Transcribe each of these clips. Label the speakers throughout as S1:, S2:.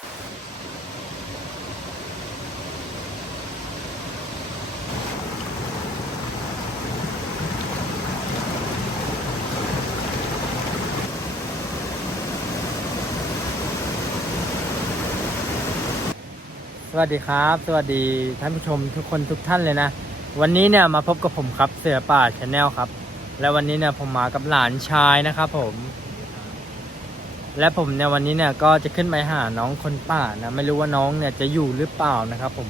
S1: สวัสดีครับ สวัสดีท่านผู้ชมทุกคนทุกท่านเลยนะ วันนี้เนี่ยมาพบกับผมครับเสือป่าชาแนลครับ และวันนี้เนี่ยผมมากับหลานชายนะครับผม และผมเนี่ยวันนี้เนี่ยก็จะขึ้นไปหาน้องคนป่านะไม่รู้ว่าน้องเนี่ยจะอยู่หรือเปล่านะครับผม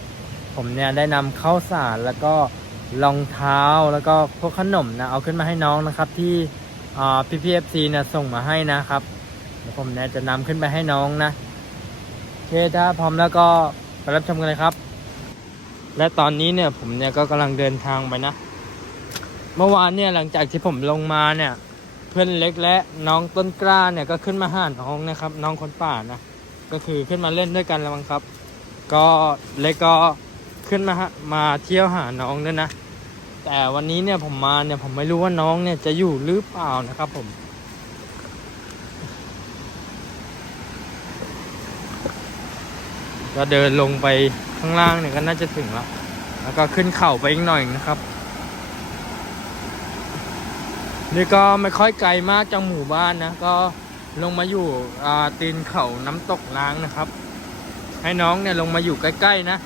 S1: ผมเนี่ยได้นำข้าวสารแล้วก็รองเท้าแล้วก็พวกขนมนะเอาขึ้นมาให้น้องนะครับที่พี่พีเอฟซีเนี่ยส่งมาให้นะครับเดี๋ยวผมเนี่ยจะนำขึ้นไปให้น้องนะโอเคถ้าพร้อมแล้วก็ไปรับชมกันเลยครับ และตอนนี้เนี่ยผมเนี่ยก็กำลังเดินทางไปนะ เมื่อวานเนี่ยหลังจากที่ผมลงมาเนี่ย พื่อนเล็กและน้องต้นกล้าเนี่ยก็ขึ้นมาหาน้องนะครับ น้องคนป่านะก็คือขึ้นมาเล่นด้วยกันแล้วมั้งครับ ก็เล็กก็ขึ้นมาหามาเที่ยวหาน้องด้วยนะ แต่วันนี้เนี่ยผมมาเนี่ยผมไม่รู้ว่าน้องเนี่ยจะอยู่หรือเปล่านะครับผมก็เดินลงไปข้างล่างเนี่ยก็น่าจะถึงแล้วแล้วก็ขึ้นเข่าไปอีกหน่อยนะครับ นี่ก็ไม่ค่อยไกลมากจากหมู่บ้านนะ ก็ลงมาอยู่ตีนเขาน้ำตกล้างนะครับ ให้น้องเนี่ยลงมาอยู่ใกล้ๆนะ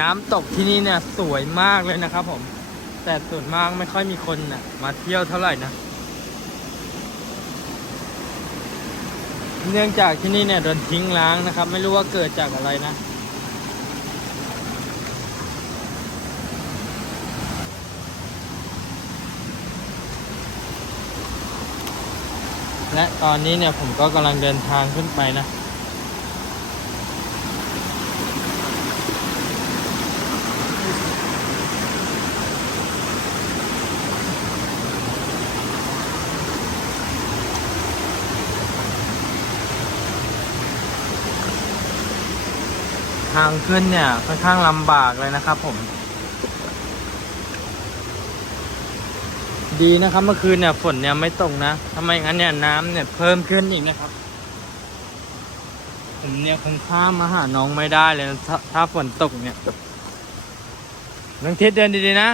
S1: น้ำตกที่นี่เนี่ยสวยมากเลยนะครับผม แต่ส่วนมากไม่ค่อยมีคนนะมาเที่ยวเท่าไหร่นะ เนื่องจากที่นี่เนี่ยโดนทิ้งร้างนะครับ ไม่รู้ว่าเกิดจากอะไรนะ และตอนนี้เนี่ยผมก็กำลังเดินทางขึ้นไปนะ ทางขึ้นเนี่ยค่อนข้างลำบากเลยนะครับผม ดีนะครับเมื่อคืนเนี่ยฝนเนี่ยไม่ตกนะทำไมงั้นเนี่ยน้ำเนี่ยเพิ่มขึ้นอีกนะครับ ผมเนี่ยคงข้ามมาหาน้องไม่ได้เลยนะถ้าถ้าฝนตกเนี่ย น้องทิศเดินดีๆนะ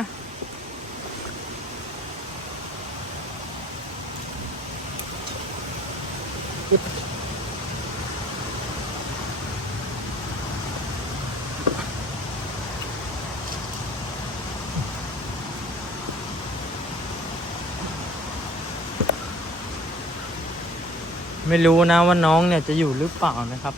S1: ไม่รู้นะว่าน้องเนี่ยจะอยู่หรือเปล่านะครับ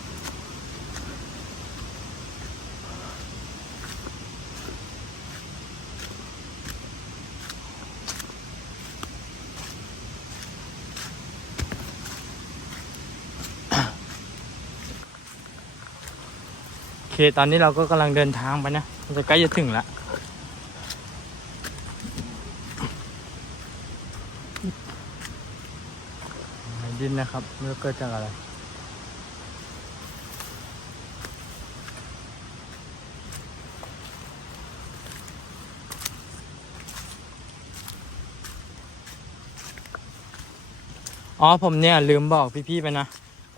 S1: โอเคตอนนี้เราก็กำลังเดินทางไปนะจะใกล้จะถึงแล้ว ดิ นะครับไม่รู้เกิดจากอะไร อ๋อผมเนี่ยลืมบอกพี่ๆไปนะ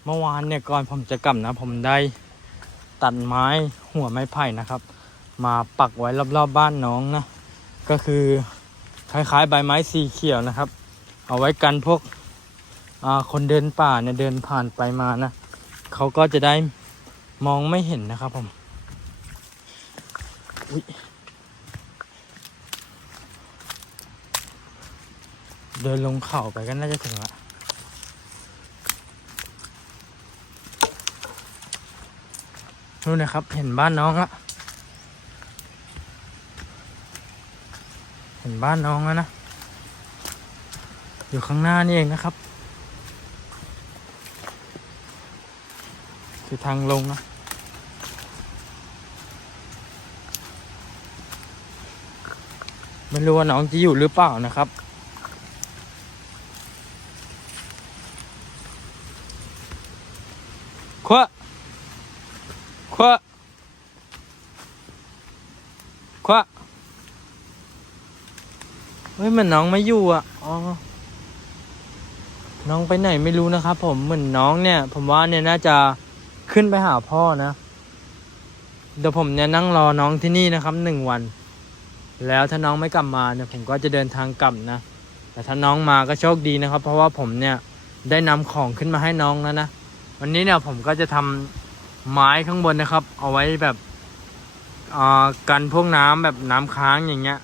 S1: เมื่อวานเนี่ยก่อนผมจะกลับนะ ผมได้ตัดไม้หัวไม้ไผ่นะครับ มาปักไว้รอบๆบบ้านน้องนะ ก็คือคล้ายๆใบไม้สีเขียวนะครับ เอาไว้กันพวก คนเดินป่าเนี่ยเดินผ่านไปมานะเขาก็จะได้มองไม่เห็นนะครับผมอุ๊ยเดินลงเขาไปก็น่าจะถึงละนู่นนะครับเห็นบ้านน้องละเห็นบ้านน้องแล้วนะ อยู่ข้างหน้านี่เองนะครับ คือทางลงนะไม่รู้ว่าน้องจะอยู่หรือเปล่านะครับ ควะควะควะเฮ้ยมันน้องไม่อยู่อะ อ๋อ น้องไปไหนไม่รู้นะครับผม เหมือนน้องเนี่ย ผมว่าเนี่ยน่าจะ ขึ้นไปหาพ่อนะ เดี๋ยวผมเนี่ยนั่งรอน้องที่นี่นะครับหนึ่งวัน แล้วถ้าน้องไม่กลับมาเนี่ยผมก็จะเดินทางกลับนะ แต่ถ้าน้องมาก็โชคดีนะครับ เพราะว่าผมเนี่ยได้นำของขึ้นมาให้น้องแล้วนะ วันนี้เนี่ยผมก็จะทำไม้ข้างบนนะครับ เอาไว้แบบอ่ากันพวกน้ำแบบน้ำค้างอย่างเงี้ย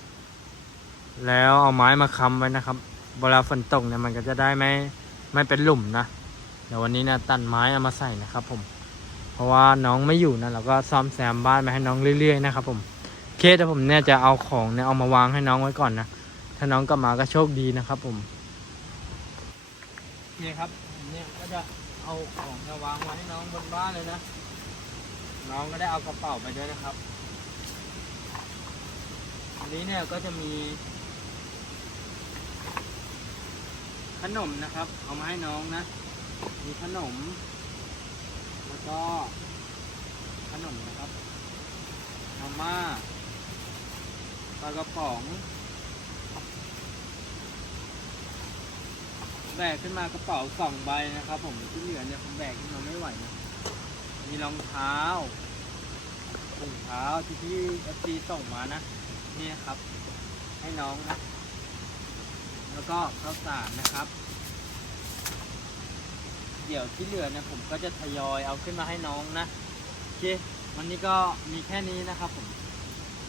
S1: แล้วเอาไม้มาค้ำไว้นะครับ เวลาฝนตกเนี่ยมันก็จะได้ไม่ไม่เป็นหลุมนะเดี๋ยววันนี้เนี่ยตัดไม้เอามาใส่นะครับผม เพราะว่าน้องไม่อยู่นะเราก็ซ่อมแซมบ้านมาให้น้องเรื่อยๆนะครับผมเคสแต่ผมเนี่ยจะเอาของเนี่ยเอามาวางให้น้องไว้ก่อนนะถ้าน้องกลับมาก็โชคดีนะครับผมโอเคครับผมเนี่ยก็จะเอาของมาวางไว้ให้น้องบนบ้านเลยนะ น้องก็ได้เอากระเป๋าไปด้วยนะครับ อันนี้เนี่ยก็จะมี ขนมนะครับ เอามาให้น้องนะ มีขนม แล้วก็ขนมนะครับมาม่าปลากระป๋องแบกขึ้นมากระเป๋าสองใบนะครับ ผมที่เหลือเนี่ยผมแบกขึ้นมาไม่ไหวนะมีรองเท้าถุงเท้าที่พี่เอฟซีส่งมานะนี่ครับ ให้น้องนะ แล้วก็ข้าวสารนะครับ เดี๋ยวที่เหลือเนี่ยผมก็จะทยอยเอาขึ้นมาให้น้องนะโอเควันนี้ก็มีแค่นี้นะครับผม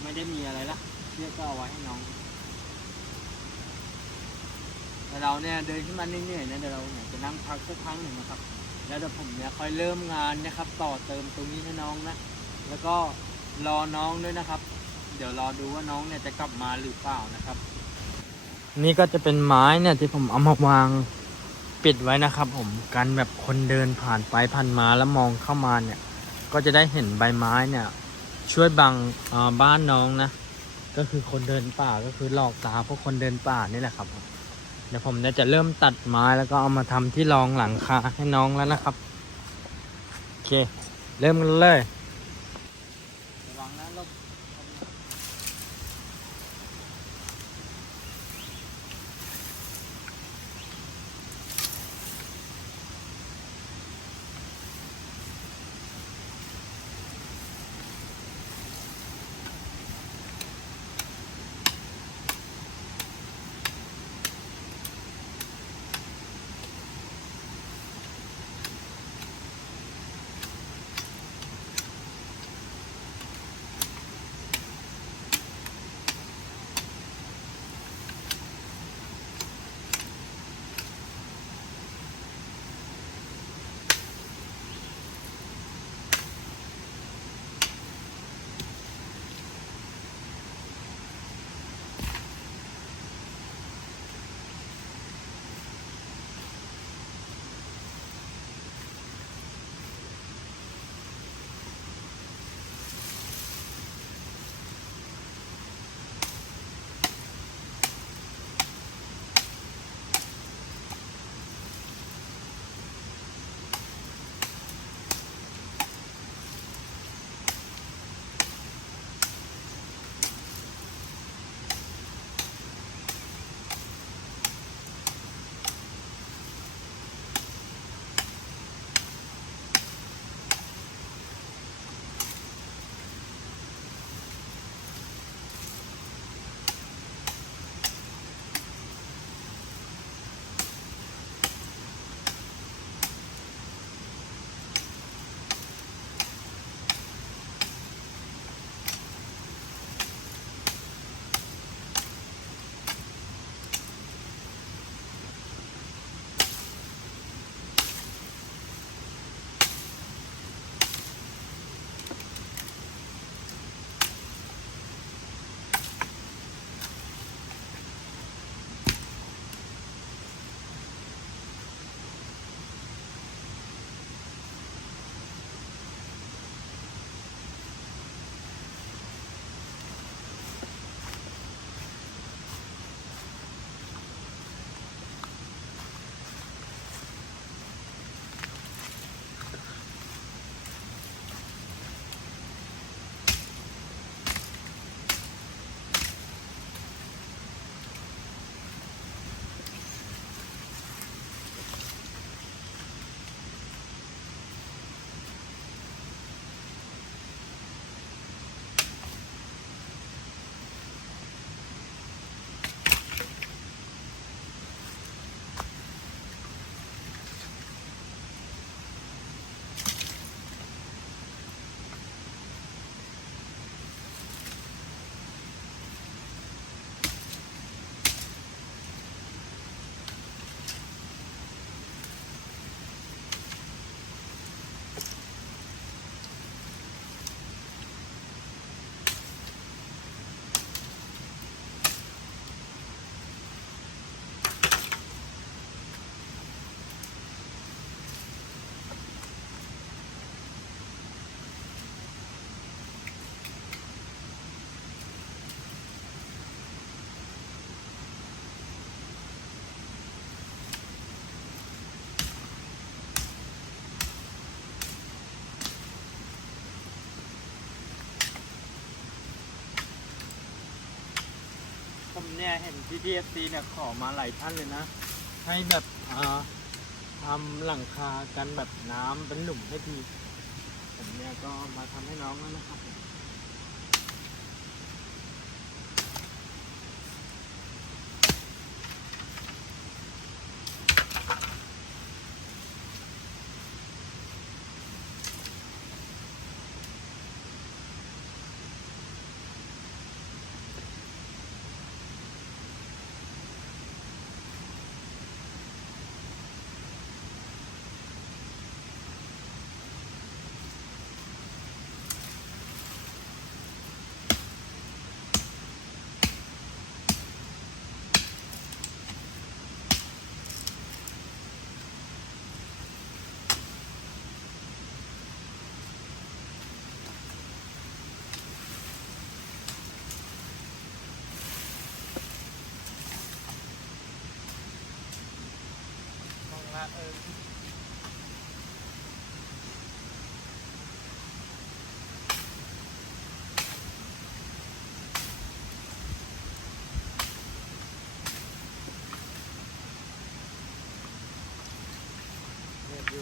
S1: ไม่ได้มีอะไรละเชือกก็เอาไว้ให้น้องแต่เราเนี่ยเดินขึ้นมาเหนื่อยๆนะเดี๋ยวเราเนี่ยจะนั่งพักสักครั้งหนึ่งนะครับ แล้วเดี๋ยวผมเนี่ยค่อยเริ่มงานนะครับ ต่อเติมตรงนี้ให้น้องนะ แล้วก็รอน้องด้วยนะครับ เดี๋ยวรอดูว่าน้องเนี่ยจะกลับมาหรือเปล่านะครับ นี่ก็จะเป็นไม้เนี่ยที่ผมเอามาวาง ปิดไว้นะครับ ผมกันแบบคนเดินผ่านไปผ่านมาแล้วมองเข้ามาเนี่ย ก็จะได้เห็นใบไม้เนี่ย ช่วยบังบ้านน้องนะ ก็คือคนเดินป่าก็คือหลอกตาพวกคนเดินป่านี่แหละครับเดี๋ยวผมจะเริ่มตัดไม้แล้วก็เอามาทำที่รองหลังคาให้น้องแล้วนะครับ โอเค เริ่มกันเลย เนี่ยเห็นพี่พีเอฟซีเนี่ยขอมาหลายท่านเลยนะ ให้แบบอ่าทำหลังคากันแบบน้ำเป็นหลุมให้ทีผมเนี่ยก็มาทำให้น้องแล้วนะครับ มองละเออ เรี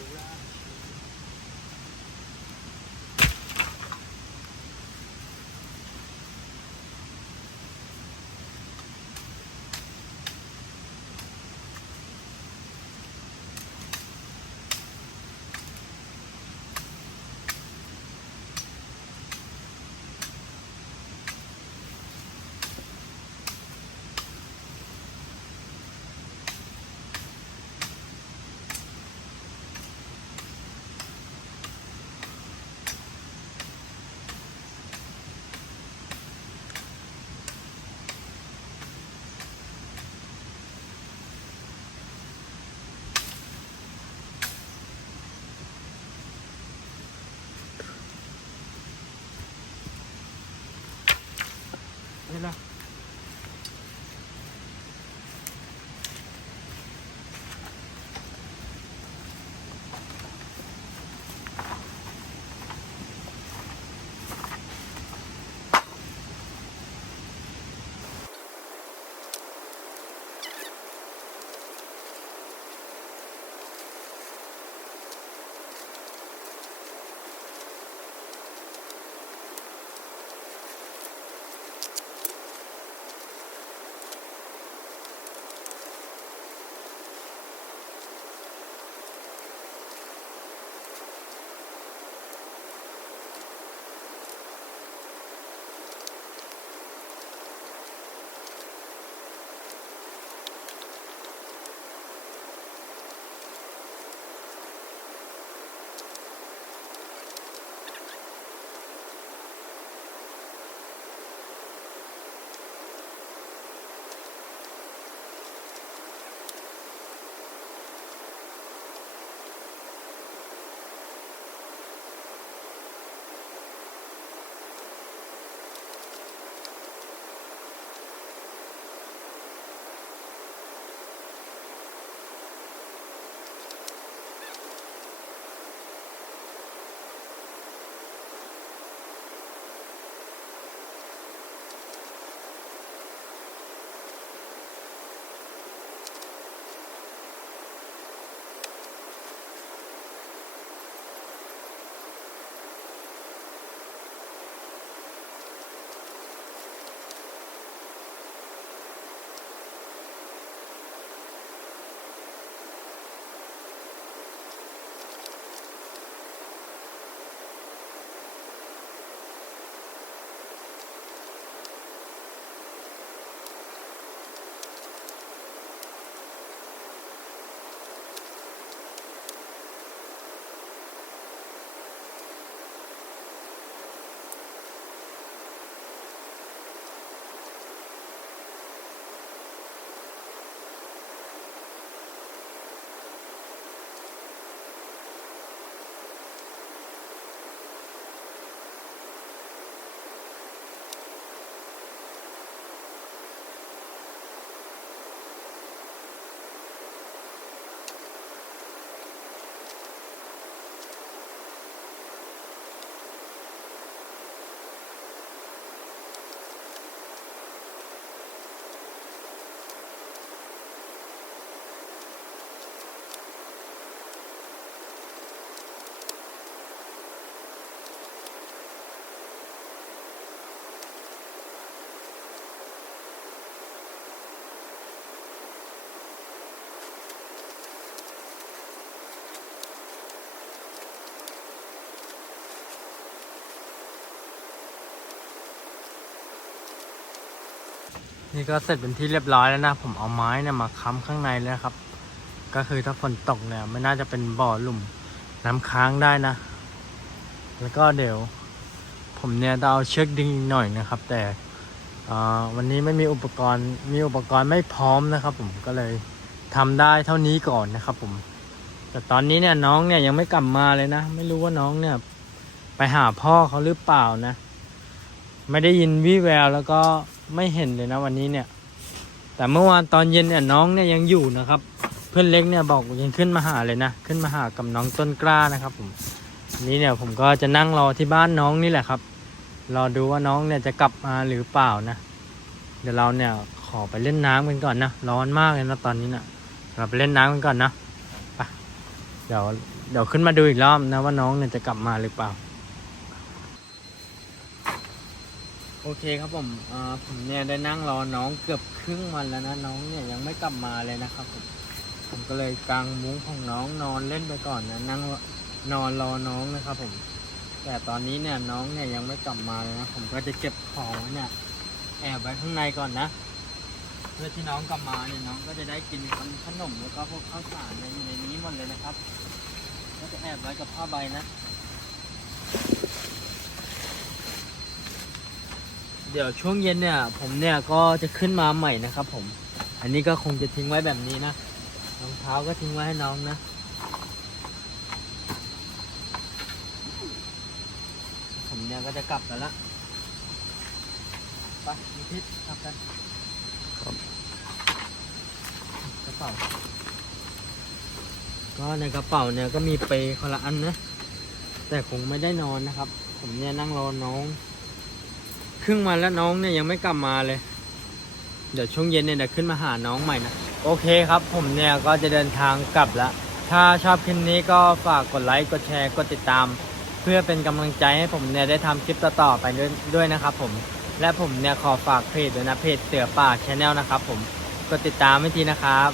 S1: นี่ก็เสร็จเป็นที่เรียบร้อยแล้วนะ ผมเอาไม้เนี่ยมาค้ำข้างในเลยครับ ก็คือถ้าฝนตกเนี่ยไม่น่าจะเป็นบ่อหลุมน้ำค้างได้นะ แล้วก็เดี๋ยว ผมเนี่ยจะเอาเชือกดึงอีกหน่อยนะครับ แต่วันนี้ไม่มีอุปกรณ์มีอุปกรณ์ไม่พร้อมนะครับ ผมก็เลยทำได้เท่านี้ก่อนนะครับ ผม แต่ตอนนี้เนี่ยน้องเนี่ยยังไม่กลับมาเลยนะ ไม่รู้ว่าน้องเนี่ย ไปหาพ่อเขาหรือเปล่านะ ไม่ได้ยินวี่แววแล้วก็ ไม่เห็นเลยนะวันนี้เนี่ย แต่เมื่อวานตอนเย็นเนี่ยน้องเนี่ยยังอยู่นะครับ เพื่อนเล็กเนี่ยบอกยังขึ้นมาหาเลยนะขึ้นมาหากับน้องต้นกล้านะครับ ผมนนี้เนี่ยผมก็จะนั่งรอที่บ้านน้องนี่แหละครับ รอดูว่าน้องเนี่ยจะกลับมาหรือเปล่านะ เดี๋ยวเราเนี่ยขอไปเล่นน้ำกันก่อนนะร้อนมากเลยนะตอนนี้นะเราไปเล่นน้ำกันก่อนนะไปเดี๋ยวเดี๋ยวขึ้นมาดูอีกรอบนะว่าน้องเนี่ยจะกลับมาหรือเปล่า โอเคครับผมอ่าผมเนี่ยได้นั่งรอน้องเกือบครึ่งวันแล้วนะน้องเนี่ยยังไม่กลับมาเลยนะครับผมผมก็เลยกางมุ้งของน้องนอนเล่นไปก่อนนะนั่งนอนรอน้องนะครับผม แต่ตอนนี้เนี่ยน้องเนี่ยยังไม่กลับมาเลยนะผมก็จะเก็บของเนี่ยแอบไว้ข้างในก่อนนะเพื่อที่น้องกลับมาเนี่ยน้องก็จะได้กินขนมแล้วก็พวกข้าวสารเนี่ยอยู่ในนี้หมดเลยนะครับ ก็จะแอบไว้กับผ้าใบนะ เดี๋ยวช่วงเย็นเนี่ย ผมเนี่ยก็จะขึ้นมาใหม่นะครับ ผม อันนี้ก็คงจะทิ้งไว้แบบนี้นะรองเท้าก็ทิ้งไว้ให้น้องนะผมเนี่ยก็จะกลับแล้วละไปมีพิษกลับกันกระเป๋าก็ในกระเป๋าเนี่ยก็มีเปย์คนละอันนะแต่คงไม่ได้นอนนะครับ ผมเนี่ยนั่งรอน้องค รึ่งวันแล้วน้องเนี่ยยังไม่กลับมาเลย เดี๋ยวช่วงเย็นเนี่ยเดี๋ยวขึ้นมาหาน้องใหม่นะ โอเคครับ ผมเนี่ยก็จะเดินทางกลับล้วถ้าชอบคลิปนี้ก็ฝากกดไลค์ กดแชร์ กดติดตาม เพื่อเป็นกำลังใจให้ผมเนี่ยได้ทำคลิปต่อๆไปด้วยด้วยนะครับผม และผมเนี่ยขอฝากเพจด้วยนะเพจเสือป่าชาแนลนะครับผม กดติดตามให้ทีนะครับ